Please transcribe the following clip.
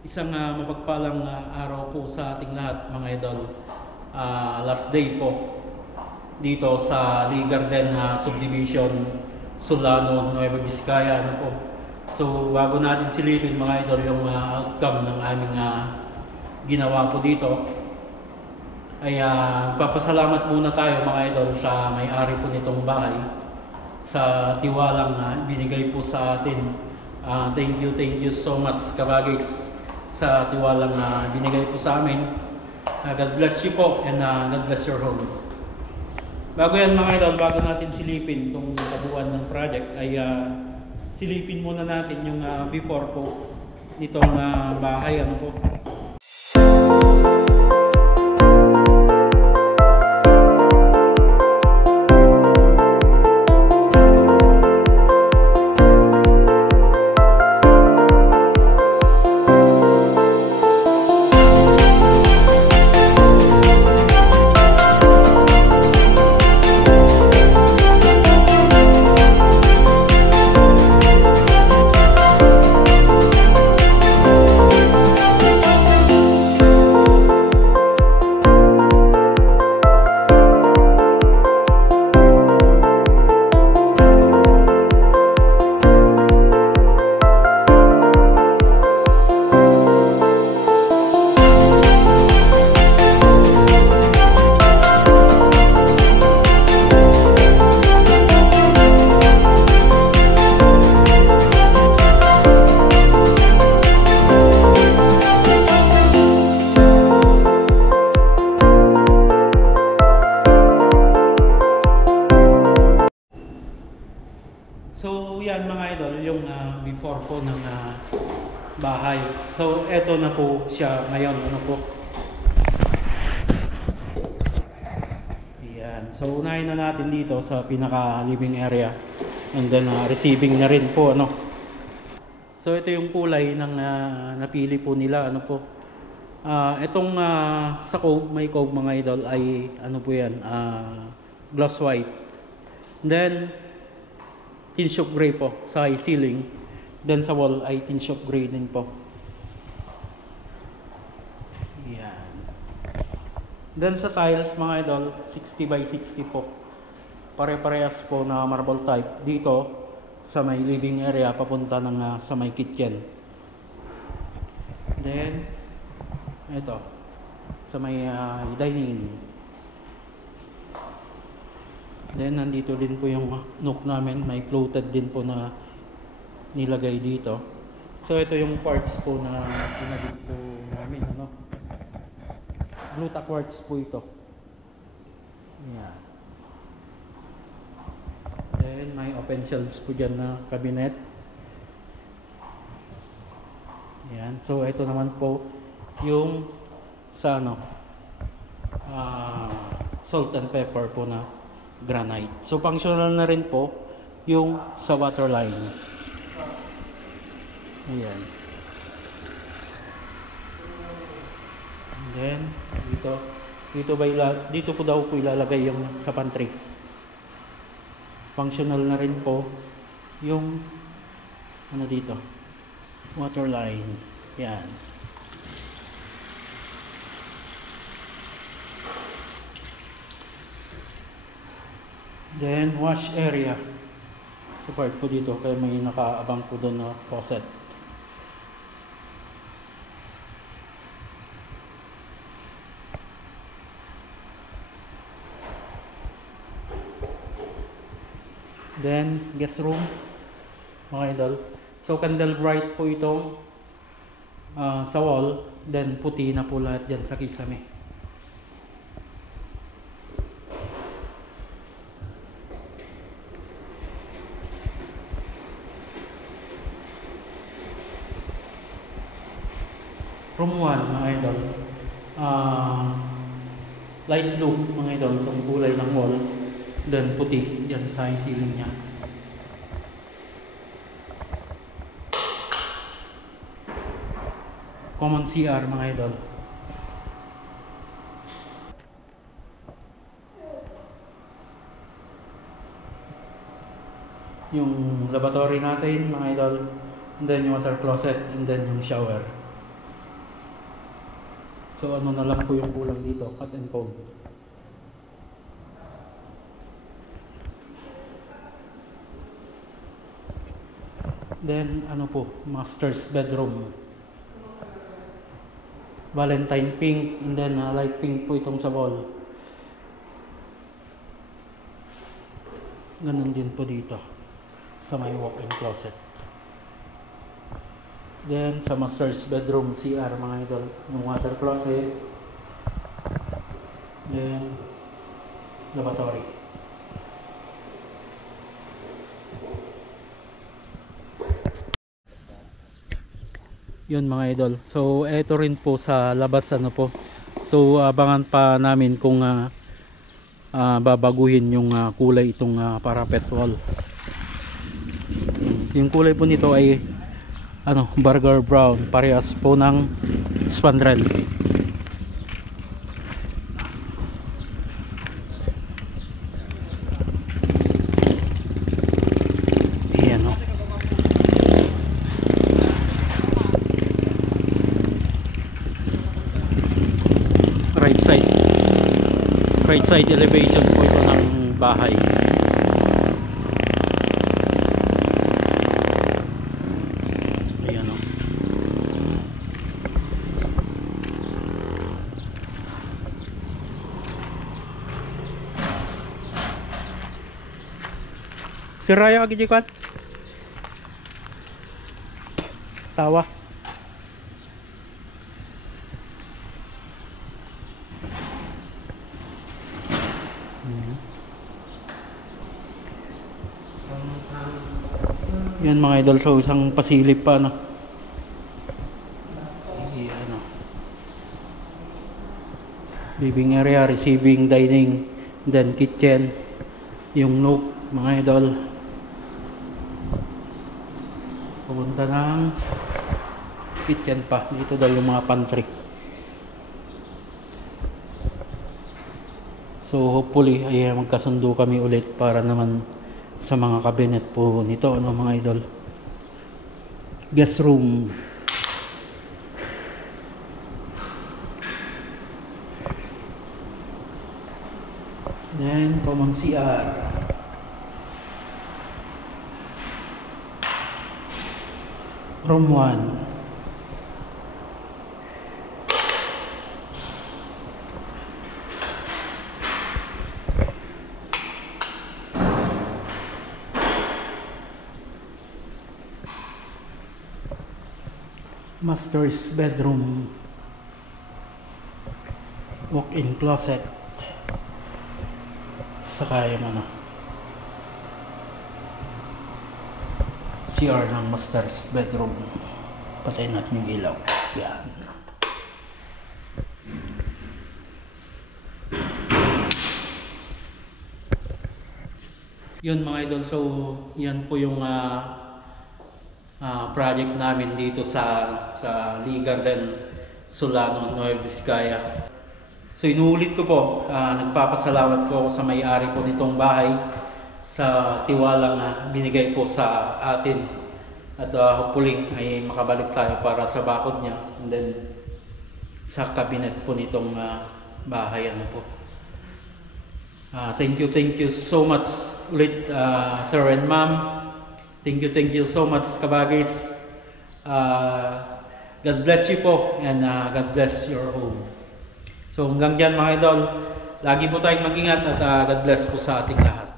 Isang mapagpalang araw po sa ating lahat mga idol. Last day po dito sa Lee Garden Subdivision, Solano, Nueva Vizcaya. Ano po. So bago natin silipin mga idol yung outcome ng aming ginawa po dito, ay papasalamat muna tayo mga idol sa may-ari po nitong bahay sa tiwalang binigay po sa atin. Thank you so much kabagis sa tiwalang binigay po sa amin. God bless you po and God bless your home. Bago yan mga idol, bago natin silipin itong kabuuan ng project, ay silipin muna natin yung before po nitong bahay. Ano po. So yan mga idol, yung before po ng bahay. So eto na po siya ngayon. Ano po. Yan. So unahin na natin dito sa pinaka living area. And then receiving na rin po. Ano. So ito yung kulay ng napili po nila. Ano po. Itong sa cove, may cove mga idol ay ano po yan, gloss white. Then tin shop gray po sa ceiling. Then sa wall ay tin shop gray din po. Yan. Then sa tiles mga idol, 60 by 60 po. Pare-parehas po na marble type dito sa may living area papunta ng sa may kitchen. Then ito sa may dining. Then nandito din po yung nook namin, may floated din po na nilagay dito. So ito yung quartz po na pinabit po namin, ano. Gluta quartz po ito. Yeah. Then may open shelves po dyan na cabinet. Yan. So ito naman po yung sa ano, salt and pepper po na granite. So functional na rin po yung sa water line. Ayan. And then dito po daw po ilalagay yung sa pantry. Functional na rin po yung ano dito, water line. Yan. Then wash area. So part po dito kaya may nakaabang po doon na faucet. Then guest room mga idol. So candle bright po itong sa wall. Then puti na po lahat dyan sa kisame. Room 1 mga idol, light blue mga idol, itong kulay ng wall. Then puti dyan sa ceiling nya. Common CR mga idol. Yung lavatory natin mga idol, and then yung water closet, and then yung shower. So ano na lang po yung kulang dito, hot and cold. Then ano po, master's bedroom. Valentine pink, and then light pink po itong sa wall. Ganun din po dito sa may walk-in closet. Then sa master's bedroom CR mga idol, yung water closet. Then lavatory. Yun mga idol. So eto rin po sa labas ano po. So abangan pa namin kung babaguhin yung kulay itong parapet wall. Yung kulay po nito ay ano, burger brown, parehas po ng spandrel. Ayan o. Right side elevation po ito ng bahay. Ayan o. Si Raya kagijikan tawa. Yan mga idol, so isang pasilip pa no. Ayan, no. Living area, receiving, dining, then kitchen, yung nook mga idol. Pupunta ng kitchen pa. Dito daw yung mga pantry. So hopefully ay magkasundo kami ulit para naman sa mga cabinet po nito ano mga idol. Guest room. Then common CR. Room 1. Master's bedroom, walk-in closet, saka yung ano, CR ng master's bedroom. Patayin natin yung ilaw. Yan. Yun mga idol, so yan po yung project namin dito sa Lee Garden, Solano, Nueva Vizcaya. So inuulit ko po, nagpapasalamat po ako sa may-ari po nitong bahay sa tiwalang binigay po sa atin. At hopefully ay makabalik tayo para sa bakod niya, and then sa cabinet po nitong bahay ano po. Thank you so much ulit sir and ma'am. Thank you so much kabagis. God bless you po, and God bless your home. So hanggang dyan mga idol, lagi po tayong mag-ingat at God bless po sa ating lahat.